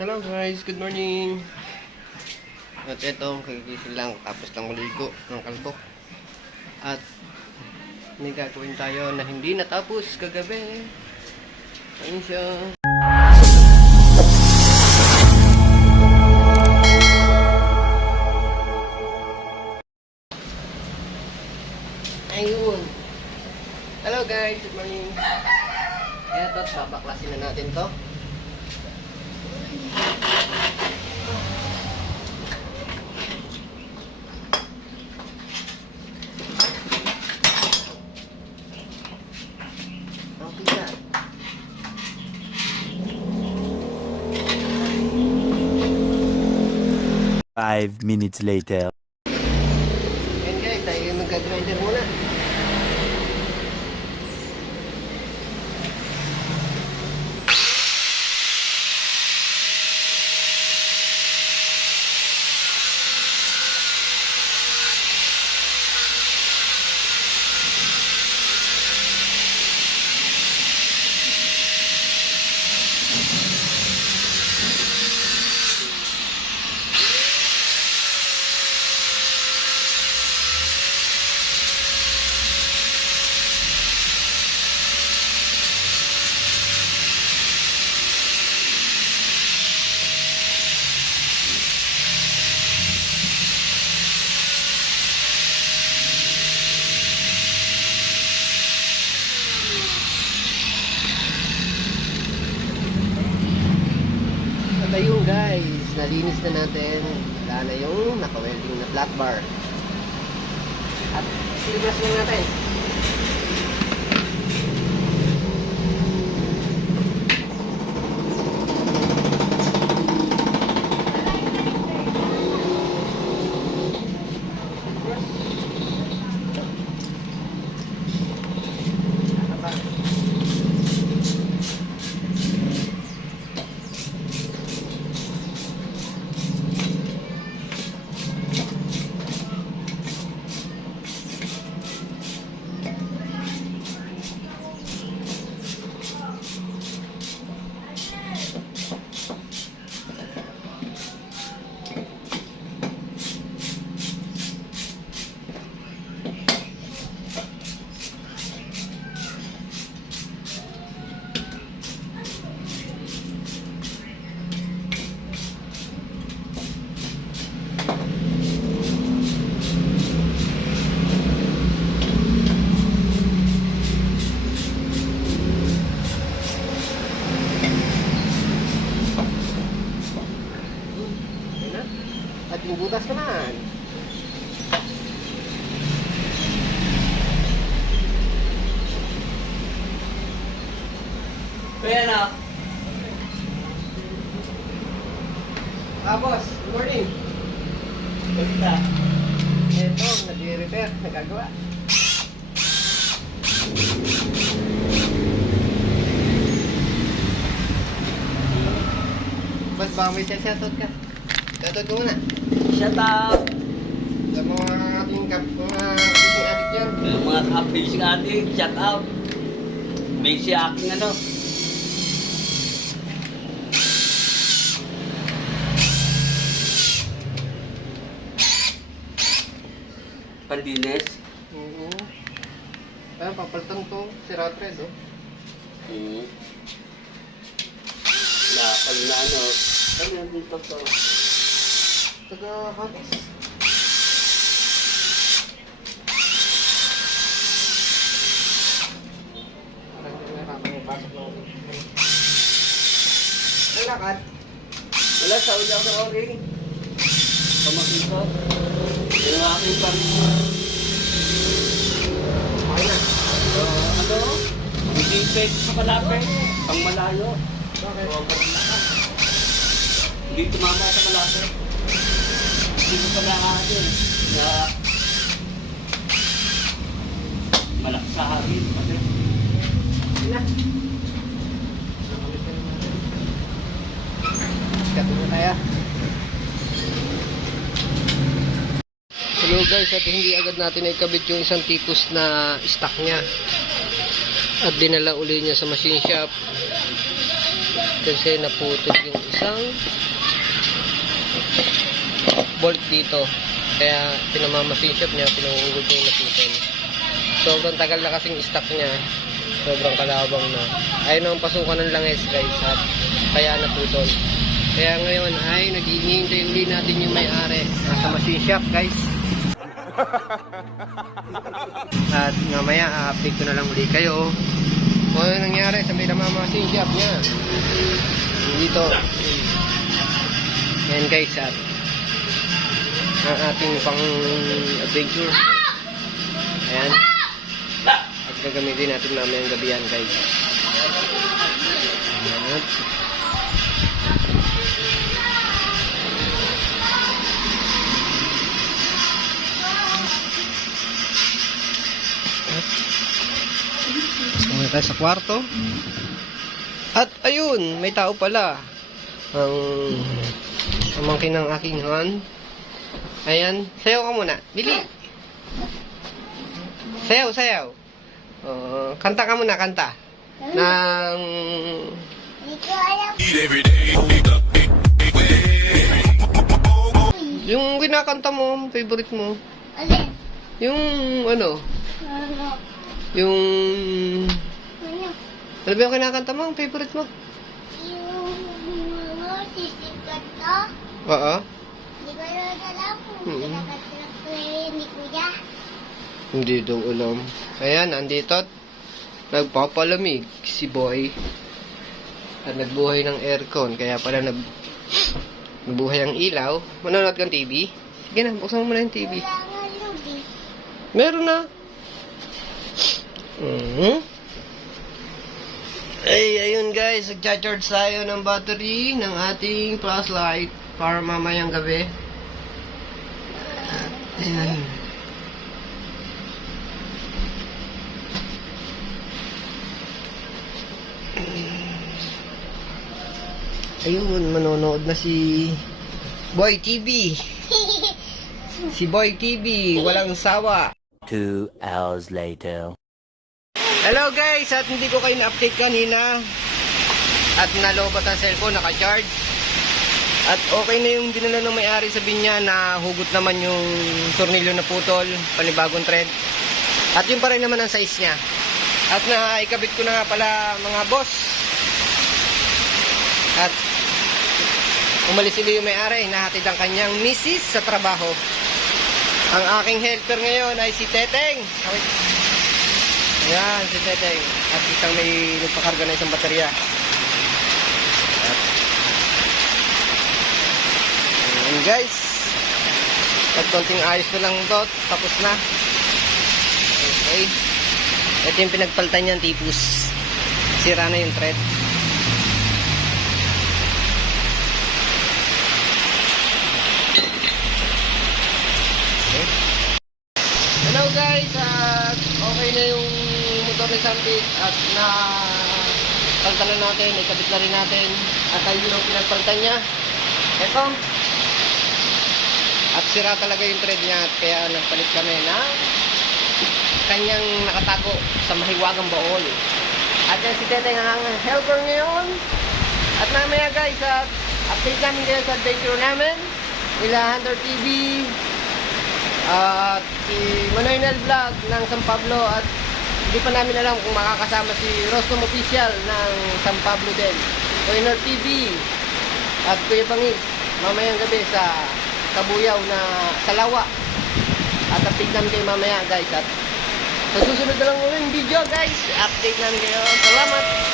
Hello guys, good morning. At ito, kagigising lang tapos lang maligo ng kalbo. At may gagawin tayo na hindi natapos kagabi. Ayun siya. Ayun. Hello guys, good morning. Eto, babaklasin na natin to. Okay na. 5 minutes later. Ayan guys, tayo mag-grinder muna. At ayun guys, nalinis na natin. Wala na yung naka-welding na flat bar. At silibras na natin. At yung butas naman. Ayan na. Boss, good morning. Basta. Ito, nag-repair, nagagawa. Boss, baka may shoutout ka. Shoutout ka muna. Shut up. Sa mga ating mga fishing addict yan. Yung mga ka-fishing addict, shut up. May siya aking ano. Pandines. Oo. Ayun, papalitan to. Si Ratred, oh. Nakal na ano. Ano yan dito to? Taga-Hatis. Parang hindi nakakapasok na ako. Ang lakad. Wala, sa uli ako sa oring. Pamakin ko. Yung aking pang... Okay na. ano? Hindi pwede sa malapit. Pang malayo. Okay. Hindi tumama sa malapit. Hindi ko pa nakakasin na malaksaharin. Sige na. Katuloy tayo. Hello guys, at hindi agad natin ikabit yung isang tipos na stock niya. At dinala uli niya sa machine shop. kasi naputol yung isang bolt dito. Kaya pinamamasin shop niya, pinuhugod niya yung naputol. Sobrang tagal na kasing stock niya. Sobrang kalabang na. Ayaw naman pasukan ng langis guys. At kaya naputol. Kaya ngayon ay naghihintay uli natin yung may-ari. Nasa machine shop guys. At mamaya update ko na lang uli kayo. Kung ano nangyari sa may machine shop niya. Dito. Yan guys. At ang ating pang adventure. Ayan. At gagamitin natin mamayang gabi yan guys. Ayan. Muna tayo sa kwarto. At ayun, may tao pala. Ang pamangkin ng aking han. Ayan, sayaw ka muna. Bili. Sayaw, sayaw. Kanta ka muna, kanta. Nang... Hindi ko alam. Yung kinakanta mo, favorite mo. Alin? Yung ano, Ano? yung... Ano? Ano ba yung kinakanta mo, ang favorite mo? Yung mga sisikat to. Oo. Hindi ko alam kung kinakatulak ko ni Kuya. Hindi daw alam. Ayan, andito. Nagpapalamig si Boy. At nagbuhay ng aircon. Kaya pala nagbuhay ang ilaw. Manonood kang TV? Sige na, buksan mo muna yung TV. Wala nga lubi. Meron na. Ay, ayun guys. Nag-charge tayo ng battery ng ating flashlight para mamayang gabi. Ayan. Ayun, manonood na si Boy TV. Si Boy TV, walang sawa. 2 hours later. Hello guys, at hindi ko kayo na-update kanina. At nalobat ang cellphone, naka-charge. At okay na yung dinala ng may-ari, sabi niya na hugot naman yung tornilyo na putol, panibagong thread. At yun pa rin naman ang size niya. At naikabit ko na nga pala mga boss. At umalis ulit yung may-ari, nahatid ang kanyang misis sa trabaho. Ang aking helper ngayon ay si Teteng. Ayan, si Teteng. At isang may nagpakarga na isang baterya. At ayan guys. At konting ayos na lang ito. Tapos na. Okay. Ito yung pinagpaltan niyang tipus. Sira na yung thread. Okay. Hello guys, at okay na yung motor ni Sambit at na paltalan natin, ikabit na rin natin at ayun ang pinagpaltan niya. Ito. At sira talaga yung thread niya at kaya nagpalit kami na kanyang nakatago sa mahiwagang baol. At yan si Teteng ang helper ngayon. At mamaya guys, at update namin kayo sa adventure namin. Nila Hunter TV. At si Manoynel Vlog ng San Pablo. At hindi pa namin alam kung makakasama si Rostom Official ng San Pablo din. Hunter TV. At Kuya Pangis, mamayang gabi sa Kabuyaw na Salawa. At update namin kayo mamaya guys. At sa susunod na lang ulit video guys, update namin kayo. Salamat!